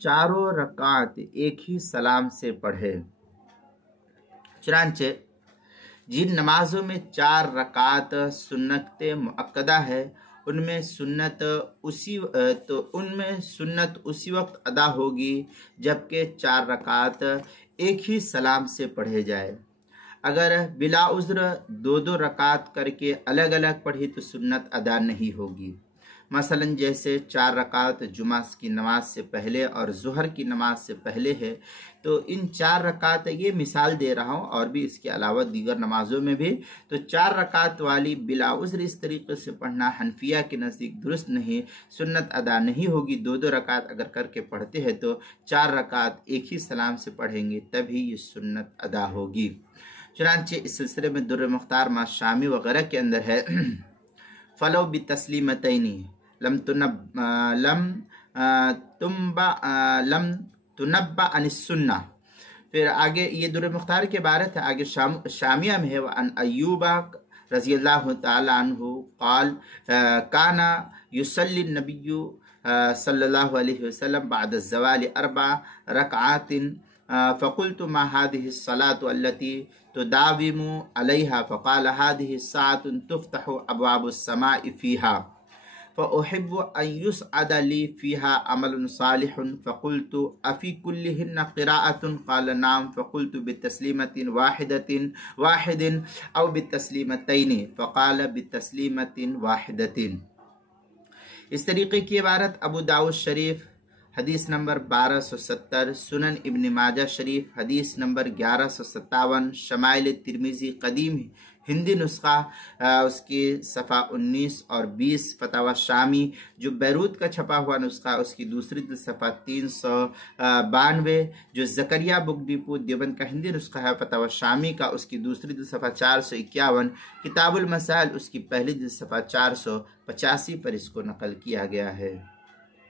चारों रकात एक ही सलाम से पढ़े। चुनांचे जिन नमाजों में 4 रकात सुन्नत मुअक्कदा है उनमें सुन्नत उसी वक्त अदा होगी जबकि 4 रकात एक ही सलाम से पढ़े जाए। अगर बिला उज़्र 2-2 रकात करके अलग अलग पढ़ी तो सुन्नत अदा नहीं होगी। मसलन जैसे 4 रकात जुमा की नमाज से पहले और ज़ुहर की नमाज से पहले है, तो इन 4 रकात, ये मिसाल दे रहा हूँ, और भी इसके अलावा दीगर नमाजों में भी, तो 4 रकात वाली बिला उज़्र इस तरीके से पढ़ना हनफिया के नज़दीक दुरुस्त नहीं, सुन्नत अदा नहीं होगी। 2-2 रकात अगर करके पढ़ते हैं तो 4 रकात एक ही सलाम से पढ़ेंगे, तभी ये सुन्नत अदा होगी। चुनांचे इस सिलसिले में दुर्र मुख्तार मा शामी वगैरह के अंदर है फलो बि तस्लीमतैनी लम तुनब्बा अनिस सुन्ना। फिर आगे ये दुर्र मुख्तार की इबारत है, आगे शामिया में है अन अय्यूबा रज़ियल्लाहु तआला अन्हु क़ाल काना युसल्ली नबिय्यु सल्लल्लाहु अलैहि वसल्लम बाद ज़वाल 4 रकआतिन फ़क़ुल्तु मा हादिहि सलातु अल्लती तुदाविमु अलैहा फ़क़ाल हादिहि साअतुन तुफ़्तहु अब्वाबुस समाइ फ़ीहा फ़उहिब्बु अन युसअद ली फ़ीहा अमलुन सालिहुन फ़क़ुल्तु अफ़ी कुल्लिहिन्न क़िराअतुन क़ाल नाम फ़क़ुल्तु बितस्लीमतिन वाहिदिन औ बितस्लीमतैनि फ़क़ाल बितस्लीमतिन वाहिदतिन। इस तरीके की इबारत अबू दाऊद शरीफ हदीस नंबर 1270, सुनन इब्न माजा शरीफ हदीस नंबर 1157, शमाइल तिरमिज़ी कदीम हिंदी नुस्खा उसकी सफ़ा 19 और 20, फतावा शामी जो बैरूत का छपा हुआ नुस्खा उसकी दूसरी सफ़ा 392, जो ज़करिया बुक डिपो देवबंद का हिंदी नुस्खा है फतावा शामी का उसकी दूसरी सफ़ा 451, किताबुल मसाइल उसकी पहली सफ़ा 485 पर इसको नकल किया गया है।